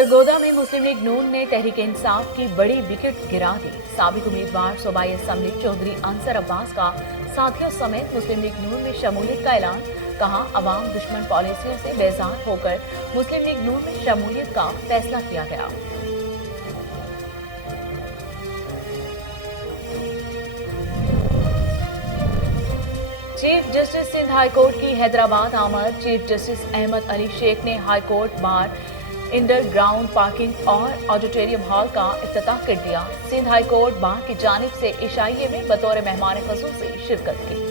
सरगोदा में मुस्लिम लीग नून ने तहरीक इंसाफ की बड़ी विकेट गिरा दी। साबिक उम्मीदवार सूबाई असेंबली चौधरी अंसर अब्बास का साथियों समेत मुस्लिम लीग नून में शमूलियत का ऐलान। कहा, अवाम दुश्मन पॉलिसियों से बेजार होकर मुस्लिम लीग नून में शमूलियत का फैसला किया गया। Chief justice Sindh high court की हैदराबाद आमद। चीफ जस्टिस अहमद अली शेख ने high court bar underground parking और ऑडिटोरियम हॉल का इफ्तिताह कर दिया। सिंध हाई कोर्ट बार की जानिब से इशाइये में बतौर मेहमान खसूसी शिरकत की।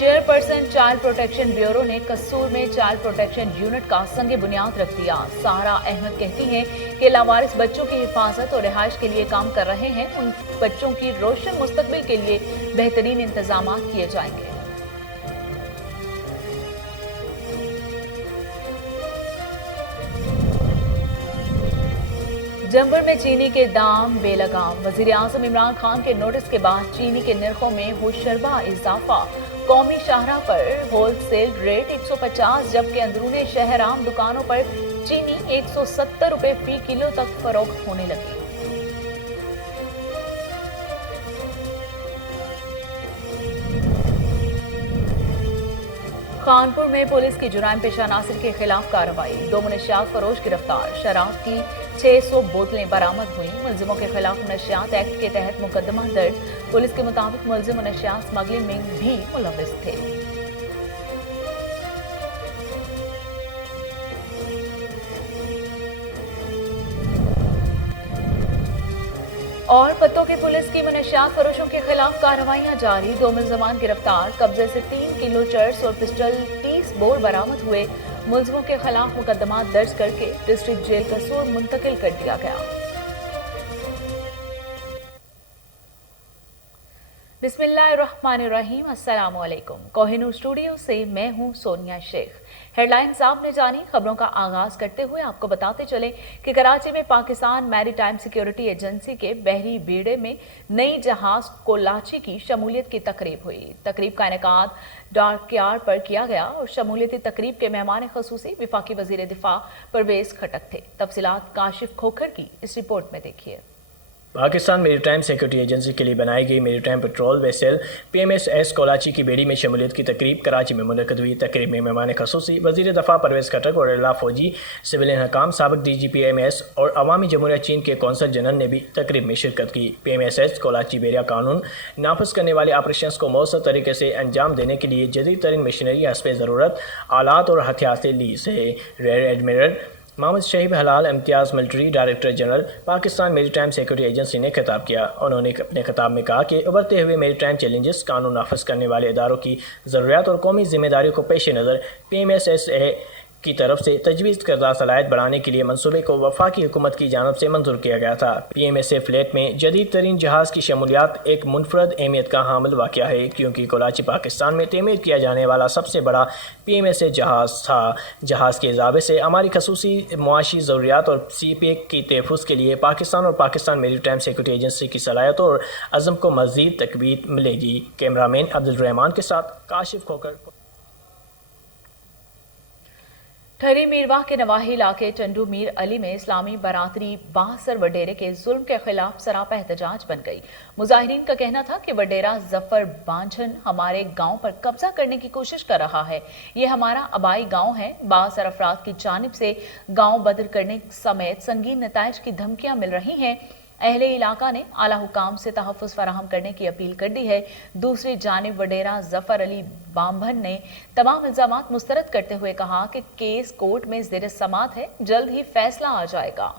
चेयरपर्सन चाइल्ड प्रोटेक्शन ब्यूरो ने कसूर में चाइल्ड प्रोटेक्शन यूनिट का संगे बुनियाद रख दिया। सारा अहमद कहती हैं कि लावारिस बच्चों की हिफाजत और रिहाइश के लिए काम कर रहे हैं। उन बच्चों की रोशन मुस्तकबिल के लिए बेहतरीन इंतजाम किए जाएंगे। जम्बर में चीनी के दाम बेलगाम। वजीर आजम इमरान खान के नोटिस के बाद चीनी के निर्खों में होशरबा इजाफा। कौमी शाहराह पर होलसेल रेट 150 जबकि अंदरूनी शहर आम दुकानों पर चीनी 170 रुपए फी किलो तक फरोख्त होने लगी। कानपुर में पुलिस की जुराइम पेशा नासिर के खिलाफ कार्रवाई। 2 मुनशियात फरोश गिरफ्तार। शराब की 600 बोतलें बरामद हुई। मुलजिमों के खिलाफ मुनशियात एक्ट के तहत मुकदमा दर्ज। पुलिस के मुताबिक मुलजिम मुनशियात स्मगलिंग में भी मुलव्विस थे। और पत्तों की पुलिस की मुनशियात फरोशों के खिलाफ कार्रवाइयां जारी। 2 मुलजमान गिरफ्तार। कब्जे से 3 किलो चर्स और पिस्टल 30 बोर बरामद हुए। मुलजिमों के खिलाफ मुकदमा दर्ज करके डिस्ट्रिक्ट जेल कसूर मुंतकिल कर दिया गया। बिस्मिल्लाहिर्रहमानिर्रहीम। अस्सलाम वालेकुम। कोहिनूर स्टूडियो से मैं हूं सोनिया शेख। हेडलाइंस आपने जानी। खबरों का आगाज करते हुए आपको बताते चले कि कराची में पाकिस्तान मैरीटाइम सिक्योरिटी एजेंसी के बहरी बेड़े में नई जहाज कोलाची की शमूलियत की तकरीब हुई। तकरीब का इनेकाद डॉकयार्ड पर किया गया और शमूलियती तकरीब के मेहमान खसूसी वफाकी वजीर दिफा परवेज खटक थे। तफसीलात काशिफ खोखर की इस रिपोर्ट में देखिए। पाकिस्तान मैरीटाइम सिक्योरिटी एजेंसी के लिए बनाई गई मैरीटाइम पेट्रोल वेसल PMSS कोलाची की बेड़ी में शमूलियत की तकरीब कराची में मुनक़िद हुई। तकरीब में मेहमान खसूसी वज़ीर दफ़ा परवेज़ खटक और अला फौजी सिविल हकाम साबिक़ DGP MS और अवामी जमहूरिया चीन के कौंसल जनरल ने भी तकरीब में शिरकत की। PMSS कोलाची बेरिया कानून नाफिज करने वाले ऑपरेशन को मौसर तरीके से अंजाम देने के लिए जदीद तरीन मशीनरी हस्ब ज़रूरत आलात और हथियार से लीज है। रेयर एडमिरल मोहम्मद शहीब हलाल Imtiaz military director general Pakistan maritime security agency ने खिताब किया। उन्होंने अपने खिताब में कहा कि उभरते हुए मैरीटाइम चैलेंजेस, कानून नाफिज करने वाले इदारों की ज़रूरियात और कौमी जिम्मेदारियों को पेश नज़र PMSSA की तरफ से तजवीज़ करदा सलाहियत बढ़ाने के लिए मनसूबे को वफाकी हुकूमत की जानिब से मंजूर किया गया था। PMSA फ्लैट में जदीद तरीन जहाज़ की शमूलियात एक मुनफरद अहमियत का हामिल वाक़या है, क्योंकि कोलाची पाकिस्तान में तमीर किया जाने वाला सबसे बड़ा PMSA जहाज़ था। जहाज़ के इजाबे से हमारी खसूसी मुआशी ज़रूरियात और CPEC की तहफ़्फ़ुज़ के लिए पाकिस्तान और पाकिस्तान मैरीटाइम सिक्योरिटी एजेंसी की सलाहियत और अज़म को मज़ीद तक़वीत मिलेगी। कैमरामैन अब्दुल रहमान के साथ काशिफ खोकर। ठरी मीरवाह के नवाही इलाके चंडू मीर अली में इस्लामी बरादरी बाहसर वडेरे के जुल्म के खिलाफ सरापा एहतजाज बन गई। मुजाहिरीन का कहना था कि वडेरा जफर बांझन हमारे गांव पर कब्जा करने की कोशिश कर रहा है। ये हमारा आबाई गांव है। बाहसर अफराद की जानिब से गांव बदर करने समेत संगीन नताइज की धमकियां मिल रही हैं। अहले इलाका ने आला हुकाम से तहफ़्फ़ुज़ फराहम करने की अपील कर दी है। दूसरी जानिब वडेरा जफर अली बांभन ने तमाम इल्ज़ामात मुस्तरद करते हुए कहा कि केस कोर्ट में ज़ेर समाअत है, जल्द ही फैसला आ जाएगा।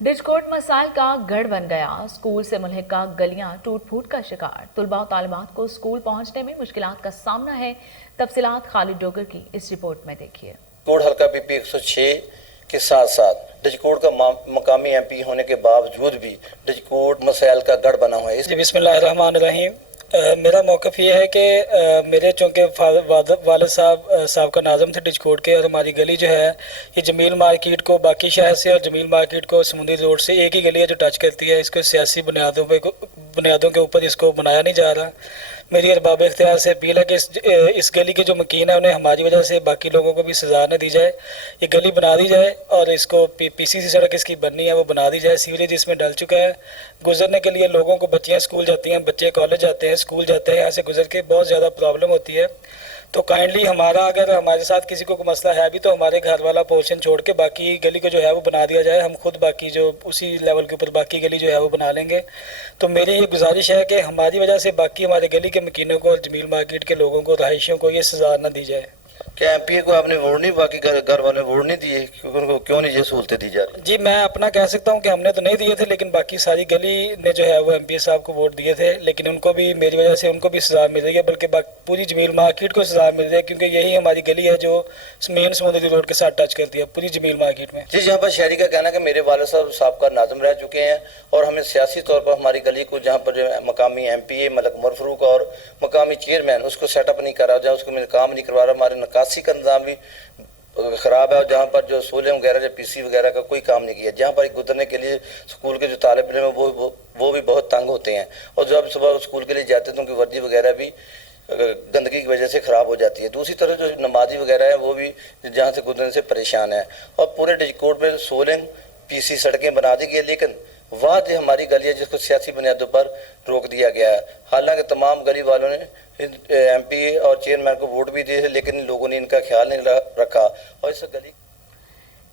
डिजकोट मसाइल का गढ़ बन गया। स्कूल से मुल्हिका गलियां टूट फूट का शिकार। तुलबा और तालिबात को स्कूल पहुंचने में मुश्किलात का सामना है। तफसीलात खालिद डोगर की इस रिपोर्ट में देखिए। कोट हल्का PP 106 के साथ साथ डिजकोट का मकामी MP होने के बावजूद भी डिजकोट मसाइल का गढ़ बना हुआ है। बिस्मिल्लाहिर्रहमानिर्रहीम। मेरा मौक़िफ़ ये है कि मेरे चूँकि वालिद साहब का नाज़म थे डिजकोट के, और हमारी गली जो है ये जमील मार्केट को बाकी शहर से और जमील मार्केट को समुंदरी रोड से एक ही गली है जो टच करती है। इसको सियासी बुनियादों के ऊपर इसको बनाया नहीं जा रहा। मेरी अरबाब इख्तियार से अपील है कि इस गली के जो मकीन है उन्हें हमारी वजह से बाकी लोगों को भी सज़ा न दी जाए। ये गली बना दी जाए और इसको PCC सड़क इसकी बननी है वो बना दी जाए। सीवरेज इसमें डल चुका है। गुजरने के लिए लोगों को, बच्चियाँ स्कूल जाती हैं, बच्चे कॉलेज जाते हैं, स्कूल जाते हैं, यहाँ से गुजर के बहुत ज़्यादा प्रॉब्लम होती है। तो काइंडली अगर हमारे साथ किसी को कोई मसला है भी तो हमारे घर वाला पोर्शन छोड़ के बाकी गली को जो है वो बना दिया जाए। हम खुद बाकी जो उसी लेवल के ऊपर बाकी गली जो है वो बना लेंगे। तो मेरी ये गुजारिश है कि हमारी वजह से बाकी हमारे गली के मकीनों को और जमील मार्केट के लोगों को, रहायशियों को ये सज़ा न दी जाए। क्या MPA को आपने वोट नहीं, बाकी घर वाले वोट नहीं दिए, क्योंकि उनको क्यों नहीं ये सहूलतें दी जा रही? जी, मैं अपना कह सकता हूँ कि हमने तो नहीं दिए थे, लेकिन बाकी सारी गली ने जो है वो MPA साहब को वोट दिए थे, लेकिन उनको भी मेरी वजह से उनको भी सज़ा मिल रही है, बल्कि पूरी जमील मार्केट को सज़ा मिल रही है, क्योंकि यही हमारी गली है जो मेन समुद्री रोड के साथ टच करती है पूरी जमील मार्केट में। जी, जहाँ पर शहरी का कहना है कि मेरे वालिद साहब का नाज़म रह चुके हैं और हमें सियासी तौर पर हमारी गली को, जहाँ पर जो मकामी MPA मलक उमर फ़ारूक और मकामी चेयरमैन उसको सेटअप नहीं कर रहा, जहाँ उसको मेरे काम नहीं करवा रहा, हमारे निकासी का निज़ाम भी ख़राब है, और जहाँ पर जो सोले वगैरह जो PC वगैरह का कोई काम नहीं किया, जहाँ पर गुजरने के लिए स्कूल के जो तालिब इल्म है वो भी बहुत तंग होते हैं, और जब सुबह स्कूल के लिए जाते हैं तो उनकी वर्दी वगैरह भी गंदगी की वजह से ख़राब हो जाती है। दूसरी तरफ जो नमाजी वगैरह है वो भी जहाँ से गुजरने से परेशान है, और पूरे डिजकोट में सोलिंग PC सड़कें बना दी गई, लेकिन वाद हमारी गली है जिसको सियासी बुनियादों पर रोक दिया गया है। हालांकि तमाम गली वालों ने MPA और चेयरमैन को वोट भी दिए थे, लेकिन लोगों ने इनका ख्याल नहीं रखा, और इस गली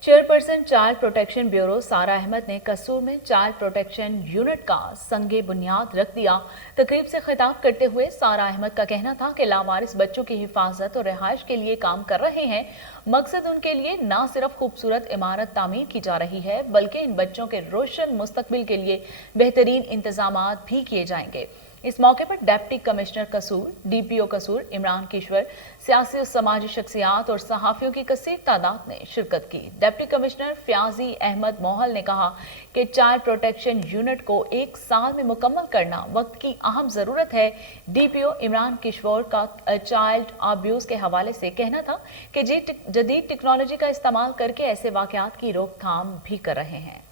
चेयरपर्सन चाइल्ड प्रोटेक्शन ब्यूरो सारा अहमद ने कसूर में चाइल्ड प्रोटेक्शन यूनिट का संगे बुनियाद रख दिया। तकरीब से खिताब करते हुए सारा अहमद का कहना था कि लावारिस बच्चों की हिफाजत और रिहाइश के लिए काम कर रहे हैं। मकसद उनके लिए न सिर्फ खूबसूरत इमारत तामीर की जा रही है, बल्कि इन बच्चों के रोशन मुस्तकबिल के लिए बेहतरीन इंतजामात भी किए जाएंगे। इस मौके पर डिप्टी कमिश्नर कसूर, DPO कसूर इमरान किश्वर, सियासी और समाजी शख्सियात और सहाफ़ियों की कसीर तादाद ने शिरकत की। डिप्टी कमिश्नर फ्याजी अहमद मोहल ने कहा कि चाइल्ड प्रोटेक्शन यूनिट को 1 साल में मुकम्मल करना वक्त की अहम ज़रूरत है। DPO इमरान किश्वर का चाइल्ड अब्यूज़ के हवाले से कहना था कि जदीद टेक्नोलॉजी का इस्तेमाल करके ऐसे वाक़यात की रोकथाम भी कर रहे हैं।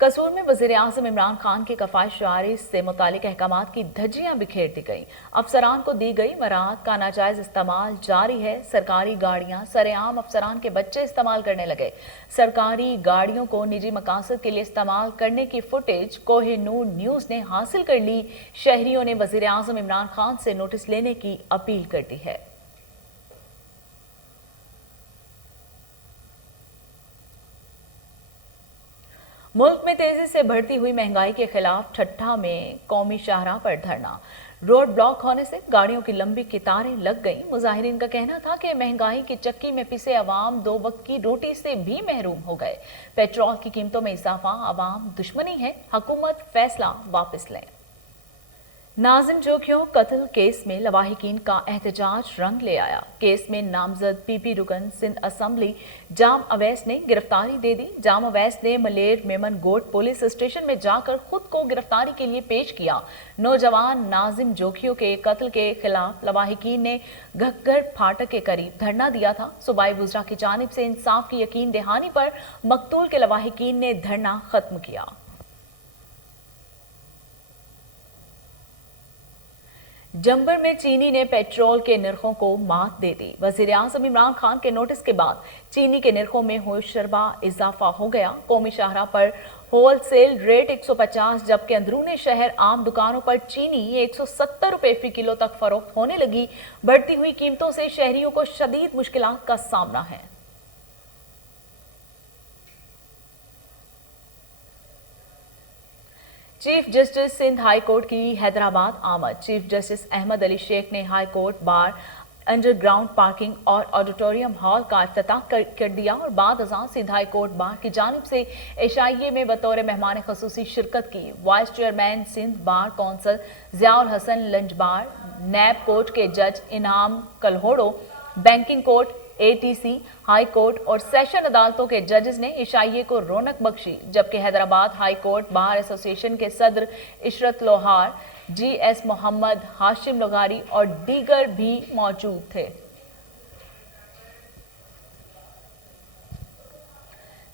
कसूर में वज़ीर-ए-आज़म इमरान खान की कफ़ायश जारी से मुतालिक अहकामात की धज्जियां बिखेर दी गई। अफसरान को दी गई मराहत का नाजायज़ इस्तेमाल जारी है। सरकारी गाड़ियां सरेआम अफसरान के बच्चे इस्तेमाल करने लगे। सरकारी गाड़ियों को निजी मकासद के लिए इस्तेमाल करने की फुटेज कोहिनूर न्यूज़ ने हासिल कर ली। शहरियों ने वज़ीर-ए-आज़म इमरान खान से नोटिस लेने की अपील कर दी है। मुल्क में तेजी से बढ़ती हुई महंगाई के खिलाफ ठट्ठा में कौमी शाहराह पर धरना। रोड ब्लॉक होने से गाड़ियों की लंबी कतारें लग गईं। मुजाहिरीन का कहना था कि महंगाई की चक्की में पिसे अवाम 2 वक्त की रोटी से भी महरूम हो गए। पेट्रोल की कीमतों में इजाफा अवाम दुश्मनी है, हुकूमत फैसला वापस लें। नाजिम जोखियों कत्ल केस में लवाहिकीन का एहतजाज रंग ले आया। केस में नामजद PP रुकन सिंध असम्बली जाम अवैस ने गिरफ्तारी दे दी। जाम अवैस ने मलेर मेमन गोट पुलिस स्टेशन में जाकर खुद को गिरफ्तारी के लिए पेश किया। नौजवान नाजिम जोखियों के कत्ल के खिलाफ लवाहिकीन ने घग्गर फाटक के करीब धरना दिया था। सूबाई वुज़रा की जानिब से इंसाफ की यकीन दहानी पर मकतूल के लवाहिकीन ने धरना खत्म किया। जंबर में चीनी ने पेट्रोल के निर्खों को मात दे दी। वज़ीर-ए-आज़म इमरान खान के नोटिस के बाद चीनी के निर्खों में होशरबा इजाफा हो गया। कौमी शाहराह पर होलसेल रेट 150, जबकि अंदरूनी शहर आम दुकानों पर चीनी 170 रुपए फी किलो तक फरोख्त होने लगी। बढ़ती हुई कीमतों से शहरियों को शदीद मुश्किलात का सामना है। Chief justice Sindh high court की हैदराबाद आमद। चीफ जस्टिस अहमद अली शेख ने high court bar underground parking और ऑडिटोरियम हॉल का इफ्तिताह कर दिया और बाद अज़ां सिंध हाई कोर्ट बार की जानिब से एशाइये में बतौर मेहमान खसूसी शिरकत की। Vice chairman Sindh bar council Ziaul Hasan लंजबार, नैब कोर्ट के जज Inam Kalhoro, banking court ATC, high court और सेशन अदालतों के जजेस ने ईशाइये को रौनक बख्शी, जबकि Hyderabad high court bar association के सदर इशरत लोहार, जीएस मोहम्मद, हाशिम लोगारी और दीगर भी मौजूद थे।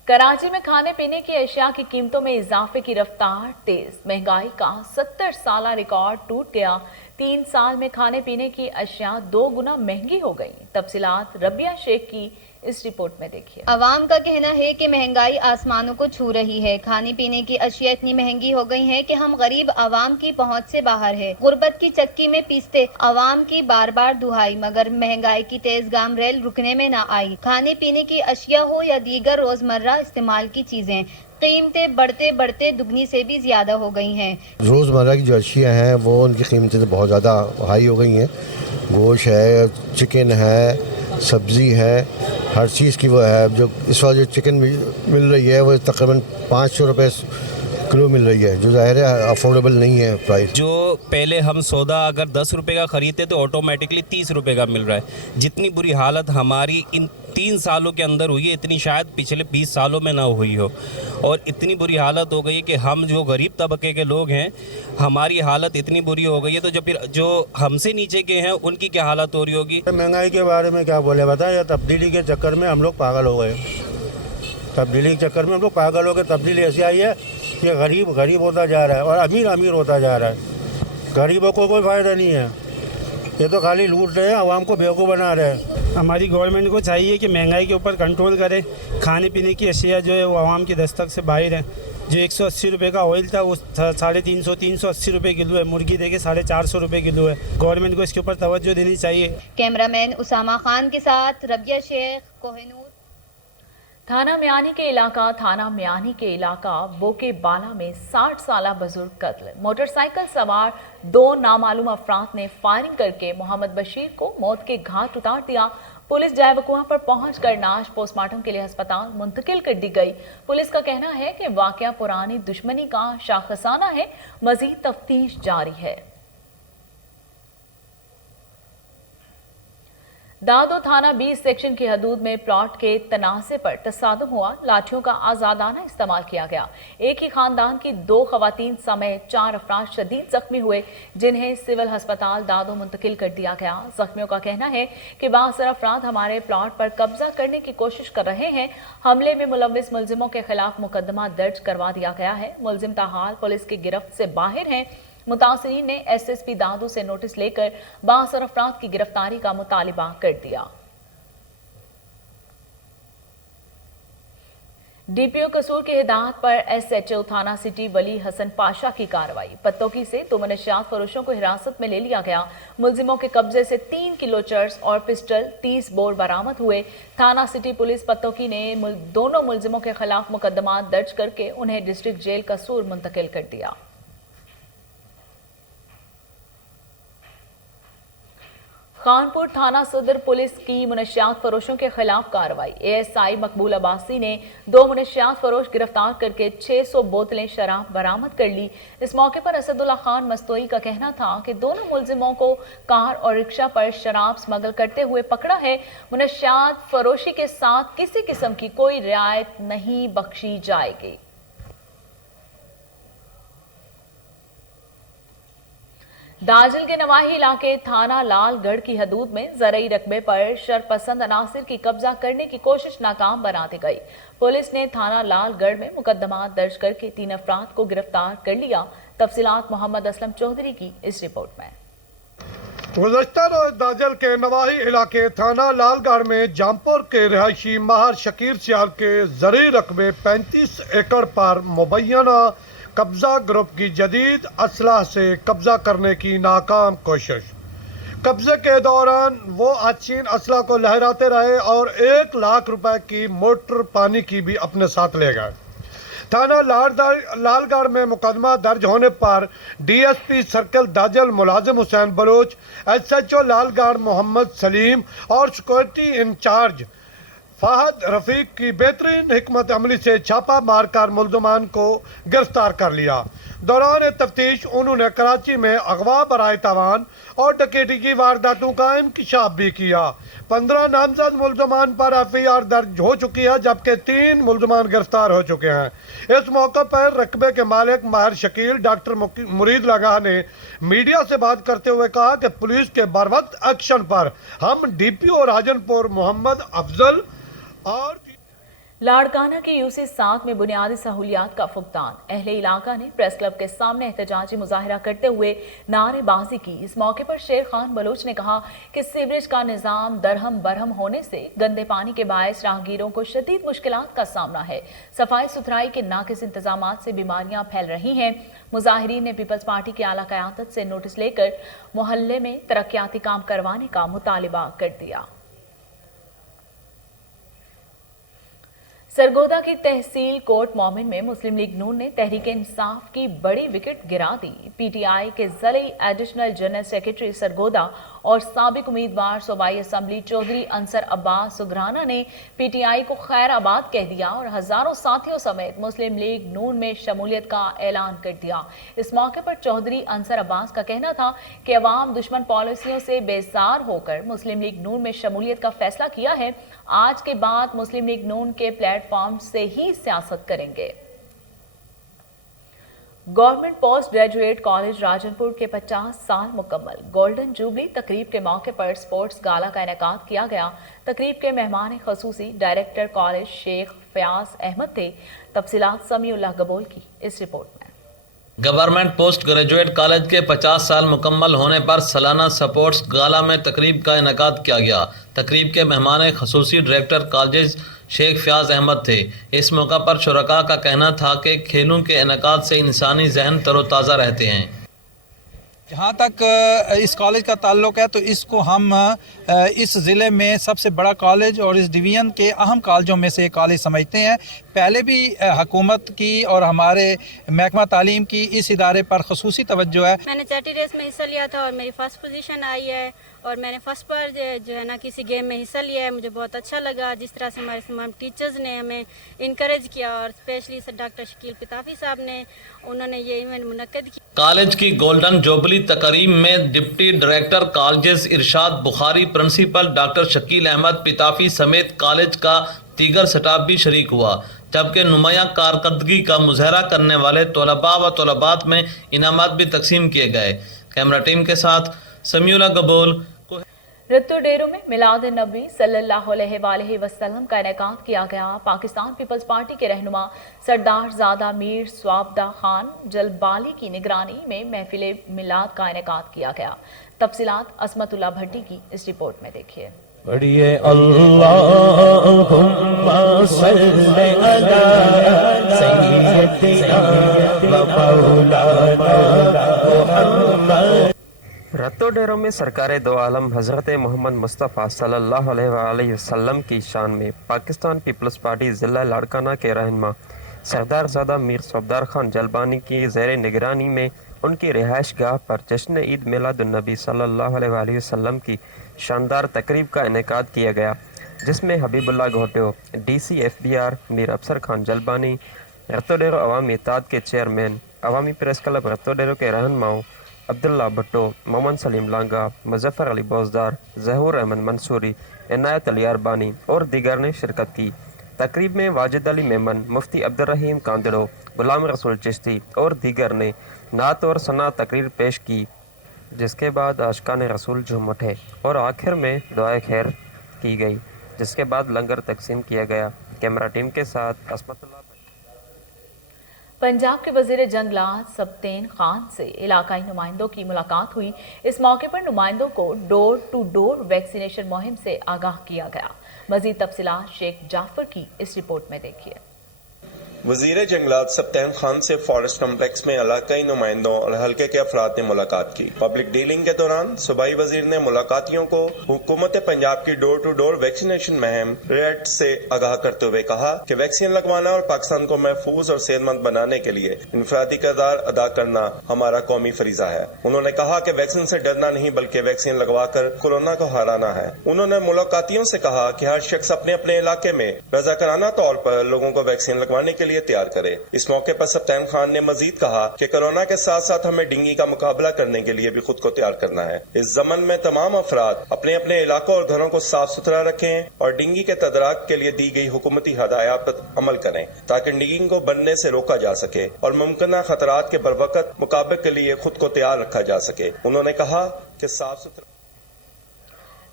कराची में खाने पीने की अशिया की कीमतों में इजाफे की रफ्तार तेज, महंगाई का 70 साला रिकॉर्ड टूट गया। 3 साल में खाने पीने की अशिया 2 गुना महंगी हो गई। तफसीलात रबिया शेख की इस रिपोर्ट में देखिए। अवाम का कहना है कि महंगाई आसमानों को छू रही है। खाने पीने की अशिया इतनी महंगी हो गई है कि हम गरीब अवाम की पहुंच से बाहर है। गुर्बत की चक्की में पीसते अवाम की बार बार दुहाई, मगर महंगाई की तेज गाम रेल रुकने में न आई। खाने पीने की अशिया हो या दीगर रोजमर्रा इस्तेमाल की चीजें, कीमतें बढ़ते बढ़ते दुगनी से भी ज्यादा हो गई हैं। रोज़मर्रा की जो अशिया हैं वो उनकी कीमतें तो बहुत ज़्यादा हाई हो गई हैं। गोश्त है, चिकन है, सब्ज़ी है, हर चीज़ की वो है। जो इस वक्त जो चिकन मिल रही है वो तकरीबन 500 रुपये किलो मिल रही है, जो ज़ाहिर है अफोर्डेबल नहीं है प्राइस। जो पहले हम सौदा अगर 10 रुपये का ख़रीदते तो ऑटोमेटिकली 30 रुपये का मिल रहा है। जितनी बुरी हालत हमारी इन 3 सालों के अंदर हुई है, इतनी शायद पिछले 20 सालों में ना हुई हो। और इतनी बुरी हालत हो गई कि हम जो गरीब तबके के लोग हैं, हमारी हालत इतनी बुरी हो गई है, तो जो हमसे नीचे के हैं उनकी क्या हालत हो रही होगी। महंगाई के बारे में क्या बोले बताएं, तब्दीली के चक्कर में हम लोग पागल हो गए। तब्दीली के चक्कर में हम लोग पागल हो गए। तब्दीली ऐसी आई है कि गरीब गरीब होता जा रहा है और अमीर अमीर होता जा रहा है। गरीबों को कोई फ़ायदा नहीं है, ये तो खाली लूट रहे हैं, आवाम को बेवकूफ़ बना रहे हैं। हमारी गवर्नमेंट को चाहिए कि महंगाई के ऊपर कंट्रोल करे। खाने पीने की अशिया जो है वो आवाम की दस्तक से बाहर है। जो 180 रुपये का ऑयल था वो 350 380 रुपये किलो है। मुर्गी देके 450 रुपये किलो है। गवर्नमेंट को इसके ऊपर तवज्जो देनी चाहिए। कैमरामैन उसामा खान के साथ रबिया शेख, कोहिनूर। थाना मियानी के इलाका बोके बाला में 60 साला बुजुर्ग कत्ल। मोटरसाइकिल सवार 2 नामालूम अफराद ने फायरिंग करके मोहम्मद बशीर को मौत के घाट उतार दिया। पुलिस जायवकुआ पर पहुंचकर नाश पोस्टमार्टम के लिए अस्पताल मुंतकिल कर दी गई। पुलिस का कहना है कि वाकया पुरानी दुश्मनी का शाखसाना है। मजीद तफ्तीश जारी है। दादो थाना 20 सेक्शन की हदूद में प्लॉट के तनाज़े पर तसादुम हुआ। लाठियों का आजादाना इस्तेमाल किया गया। एक ही खानदान की 2 खवातीन समेत 4 अफराद शदीद जख्मी हुए, जिन्हें सिविल अस्पताल दादो मुंतकिल कर दिया गया। जख्मियों का कहना है कि बासर अफराद हमारे प्लॉट पर कब्जा करने की कोशिश कर रहे हैं। हमले में मुलविस मुलजिमों के खिलाफ मुकदमा दर्ज करवा दिया गया है। मुलजिम ताहाल पुलिस की गिरफ्त से बाहर हैं। मुतासिरीन ने एसएसपी दादू से नोटिस लेकर 62 अफराद की गिरफ्तारी का मुतालिबा कर दिया। डीपीओ कसूर की हिदायत पर एसएचओ थाना सिटी वली हसन पाशा की कार्रवाई। पत्तोकी से 2 मनशियात फरोशों को हिरासत में ले लिया गया। मुलजिमों के कब्जे से 3 किलो चर्स और पिस्टल 30 बोर बरामद हुए। थाना सिटी पुलिस पत्तोकी ने दोनों मुलजिमों के खिलाफ मुकदमा दर्ज करके उन्हें डिस्ट्रिक्ट जेल कसूर मुंतकिल कर दिया। खानपुर थाना सदर पुलिस की मुनशियात फरोशों के खिलाफ कार्रवाई। एएसआई मकबूल अब्बासी ने 2 मुनशियात फरोश गिरफ्तार करके 600 बोतलें शराब बरामद कर ली। इस मौके पर असदुल्ला खान मस्तोई का कहना था कि दोनों मुलजिमों को कार और रिक्शा पर शराब स्मगल करते हुए पकड़ा है। मुनशियात फरोशी के साथ किसी किस्म की कोई रियायत नहीं बख्शी जाएगी। दाजिल के नवाही इलाके थाना लालगढ़ की हदूद में ज़रई रकबे पर शरपसंद अनासिर की कब्जा करने की कोशिश नाकाम बना दी गई। पुलिस ने थाना लालगढ़ में मुकदमा दर्ज करके 3 अफराद को गिरफ्तार कर लिया। तफसीलात मोहम्मद असलम चौधरी की इस रिपोर्ट में। गुज़श्ता रोज दाजिल के नवाही इलाके थाना लालगढ़ में जामपुर के रिहायशी माहर शकीर सियाल के ज़रई रकबे 35 एकड़ पर मुबैना कब्जा ग्रुप की जदीद असलाह से कब्जा करने की नाकाम कोशिश। कब्जे के दौरान वो आचीन असला को लहराते रहे और 1 लाख रुपए की मोटर पानी की भी अपने साथ ले गए। थाना लालगढ़ में मुकदमा दर्ज होने पर डीएसपी सर्कल दाजिल मुलाजिम हुसैन बलोच, एसएचओ लालगढ़ मोहम्मद सलीम और सिक्योरिटी इंचार्ज फाहद रफीक की बेहतरीन हिकमत अमली से छापा मारकर मुल्ज़मान को गिरफ्तार कर लिया। दौरान तफ्तीश उन्होंने कराची में अगवा बराए तावान और डकैती की वारदातों का इंकशाफ भी किया। 15 नामजद मुल्जमान पर FIR दर्ज हो चुकी है, जबकि 3 मुल्जमान गिरफ्तार हो चुके हैं। इस मौके पर रकबे के मालिक माहिर शकील डॉक्टर मुरीद लगाह ने मीडिया से बात करते हुए कहा कि पुलिस के बरवक्त एक्शन पर हम DPO राजनपुर मोहम्मद अफजल और लाड़काना के UC 7 में बुनियादी सहूलियात का फुकदान। अहले इलाका ने प्रेस क्लब के सामने एहतजाजी मुजाहिरा करते हुए नारेबाजी की। इस मौके पर शेर खान बलोच ने कहा कि सीवरेज का निज़ाम दरहम बरहम होने से गंदे पानी के बायस राहगीरों को शदीद मुश्किलात का सामना है। सफाई सुथराई के नाकिस इंतजामात से बीमारियां फैल रही हैं। मुजाहिरीन ने पीपल्स पार्टी की आला क़यादत से नोटिस लेकर मोहल्ले में तरक्याती काम करवाने का मुतालिबा कर दिया। सरगोदा की तहसील कोट मोमिन में मुस्लिम लीग नून ने तहरीक इंसाफ की बड़ी विकेट गिरा दी। PTI के ज़िले एडिशनल जनरल सेक्रेटरी सरगोदा और साबिक उम्मीदवार सूबाई असम्बली चौधरी अंसर अब्बास सुगराना ने PTI को खैर आबाद कह दिया और हजारों साथियों समेत मुस्लिम लीग नून में शमूलियत का ऐलान कर दिया। इस मौके पर चौधरी अंसर अब्बास का कहना था कि अवाम दुश्मन पॉलिसियों से बेजार होकर मुस्लिम लीग नून में शमूलियत का फैसला किया है। आज के बाद मुस्लिम लीग नून के प्लेटफॉर्म से ही सियासत करेंगे। Government post graduate college Rajanpur के 50 साल मुकम्मल गोल्डन जुबली तकरीब के मौके पर स्पोर्ट्स गाला का इनेकाद किया गया। तकरीब के मेहमान खसूसी डायरेक्टर कॉलेज शेख फयाज अहमद थे। तफसीलात समीउल्लाह गबोल की इस रिपोर्ट में। गवर्नमेंट पोस्ट ग्रेजुएट कॉलेज के 50 साल मुकम्मल होने पर सालाना स्पोर्ट्स गाला में तकरीब का इनेकाद किया गया। तकरीब के मेहमान खसूसी डायरेक्टर कॉलेज शेख फयाज अहमद थे। इस मौका पर शुरका का कहना था कि खेलों के इनेकाद से इंसानी जहन तरोताज़ा रहते हैं। जहाँ तक इस कॉलेज का ताल्लुक़ है तो इसको हम इस ज़िले में सबसे बड़ा कॉलेज और इस डिवीज़न के अहम कॉलेजों में से एक कॉलेज समझते हैं। पहले भी हुकूमत की और हमारे महकमा तालीम की इस इदारे पर ख़ुसूसी तवज्जो है। मैंने चैटी रेस में हिस्सा लिया था और मेरी फ़र्स्ट पोजीशन आई है और मैंने फर्स्ट पर जो है ना किसी गेम में हिस्सा लिया है। मुझे बहुत अच्छा लगा जिस तरह से हमारे तमाम टीचर्स ने हमें इनकरेज किया और स्पेशली डॉक्टर शकील पिताफी साहब ने उन्होंने ये इवेंट मुनक्किद किया। कॉलेज की गोल्डन जुबली तकरीब में डिप्टी डायरेक्टर कॉलेज इरशाद बुखारी, प्रिंसिपल डॉक्टर शकील अहमद पिताफी समेत कॉलेज का दीगर स्टाफ भी शरीक हुआ, जबकि नुमाया कारकर्दगी का मुजाहरा करने वाले तलबा व तलबात में इनामात भी तकसीम किए गए। कैमरा टीम के साथ समीउल्लाह गबोल। रत्तो डेरो में मिलाद नबी सल्लल्लाहु अलैहि वसल्लम का इनेकाद किया गया। पाकिस्तान पीपल्स पार्टी के रहनुमा सरदार ज़ादा मीर स्वाबदा खान जलबाली की निगरानी में महफिल मिलाद का इनेकाद किया गया। तफसीलात असमतुल्लाह भट्टी की इस रिपोर्ट में देखिए। पढ़िए अल्लाहुम्मा सल्ली अला सय्यिदिना व मौलाना मुहम्मद। रत्तो डेरों में सरकार दो आलम हज़रत मोहम्मद मुस्तफ़ा सल्लल्लाहु अलैहि वसल्लम की शान में पाकिस्तान पीपल्स पार्टी ज़िला लाड़काना के रहनुमा सरदार ज़ादा मीर सफदर खान जलबानी की ज़ेर निगरानी में उनकी रिहाइश गाह पर जश्न ईद मिलादुन्नबी सल्लल्लाहु अलैहि वसल्लम की शानदार तकरीब का इनेकाद किया गया, जिसमें हबीबुल्लाह घोटो, DC FBR मीर अफसर खान जलबानी, रत्तो डेरो अवामी इत्तेहाद के चेयरमैन, अवामी प्रेस क्लब रत्तो डेरो के रहनुमाओं अब्दुल्ला भट्टो, मोहम्मद सलीम लांगा, मुजफ्फर अली बोजदार, ज़हूर अहमद मंसूरी, इनायत अली अरबानी और दीगर ने शिरकत की। तकरीब में वाजिद अली मेमन, मुफ्ती अब्दुर्रहीम कांदड़ो, गुलाम रसूल चिश्ती और दीगर ने नात और सना तकरीर पेश की, जिसके बाद आशिकान रसूल झूम उठे और आखिर में दुआए खैर की गई, जिसके बाद लंगर तकसीम किया गया। कैमरा टीम के साथ असमतुल्लाह। पंजाब के वजीर जंगलात सब्तैन खान से इलाकाई नुमाइंदों की मुलाकात हुई। इस मौके पर नुमाइंदों को डोर टू डोर वैक्सीनेशन मुहिम से आगाह किया गया। मजीद तफसीलात शेख जाफर की इस रिपोर्ट में देखिए। वजीर जंगलात सब्तैन खान से फॉरेस्ट कम्प्लेक्स में इलाकाई नुमाइंदों और हल्के के अफराद ने मुलाकात की। पब्लिक डीलिंग के दौरान सूबाई वजीर ने मुलाकातियों को हुकूमत पंजाब की डोर टू डोर वैक्सीनेशन मुहिम रेड से आगाह करते हुए कहा कि वैक्सीन लगवाना और पाकिस्तान को महफूज और सेहतमंद बनाने के लिए इनफरादी किरदार अदा करना हमारा कौमी फरीजा है। उन्होंने कहा कि वैक्सीन से डरना नहीं बल्कि वैक्सीन लगवाकर कोरोना को हराना है। उन्होंने मुलाकातियों से कहा कि हर शख्स अपने अपने इलाके में रजाकाराना तौर पर लोगों को वैक्सीन लगवाने के लिए لیے تیار کرے. اس موقع پر سبطین خان نے مزید کہا کہ کورونا کے ساتھ ساتھ ہمیں ڈینگی کا مقابلہ کرنے کے لیے بھی خود کو تیار کرنا ہے. اس ضمن میں تمام افراد اپنے اپنے علاقوں اور گھروں کو صاف ستھرا رکھیں اور ڈینگی کے تدارک کے لیے دی گئی حکومتی ہدایات پر عمل کریں تاکہ ڈینگی کو بننے سے روکا جا سکے اور ممکنہ خطرات کے بروقت مقابلے کے لیے خود کو تیار رکھا جا سکے. انہوں نے کہا کہ صاف ستھرا.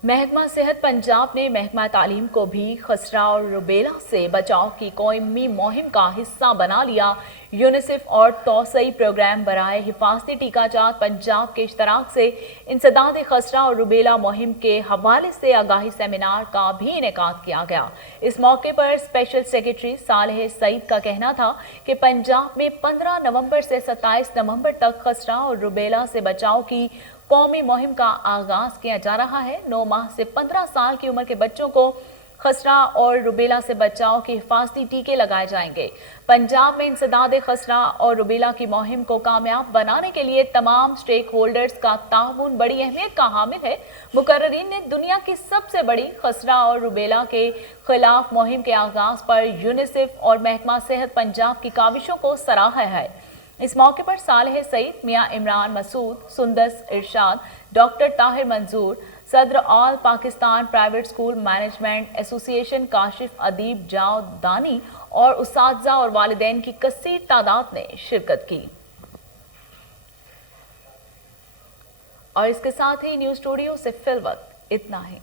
محکمہ صحت پنجاب نے محکمہ تعلیم کو بھی خسرہ اور روبیلا سے بچاؤ کی قومی مہم کا حصہ بنا لیا. یونیسیف اور توسیعی پروگرام برائے حفاظتی ٹیکہ جات پنجاب کے اشتراک سے انسداد خسرہ اور روبیلا مہم کے حوالے سے آگاہی سیمینار کا بھی انعقاد کیا گیا. اس موقع پر اسپیشل سیکریٹری صالح سعید کا کہنا تھا کہ پنجاب میں 15 نومبر سے 27 نومبر تک خسرہ اور روبیلا سے بچاؤ کی قومی مہم کا آغاز کیا جا رہا ہے. 9 ماہ سے 15 سال کی عمر کے بچوں کو خسرہ اور روبیلا سے بچاؤ کے حفاظتی ٹیکے لگائے جائیں گے. پنجاب میں انسداد خسرہ اور روبیلا کی مہم کو کامیاب بنانے کے لیے تمام سٹیک ہولڈرز کا تعاون بڑی اہمیت کا حامل ہے. مقررین نے دنیا کی سب سے بڑی خسرہ اور روبیلا کے خلاف مہم کے آغاز پر یونیسیف اور محکمہ صحت پنجاب کی کاوشوں کو سراہا ہے. اس موقع پر صالح سعید، میاں عمران مسعود، سندس ارشاد، ڈاکٹر طاہر منظور، صدر آل پاکستان پرائیویٹ اسکول مینجمنٹ ایسوسی ایشن کاشف ادیب جاودانی اور اساتذہ اور والدین کی کثیر تعداد نے شرکت کی. اور اس کے ساتھ ہی نیوز اسٹوڈیو سے فی الوقت اتنا ہی.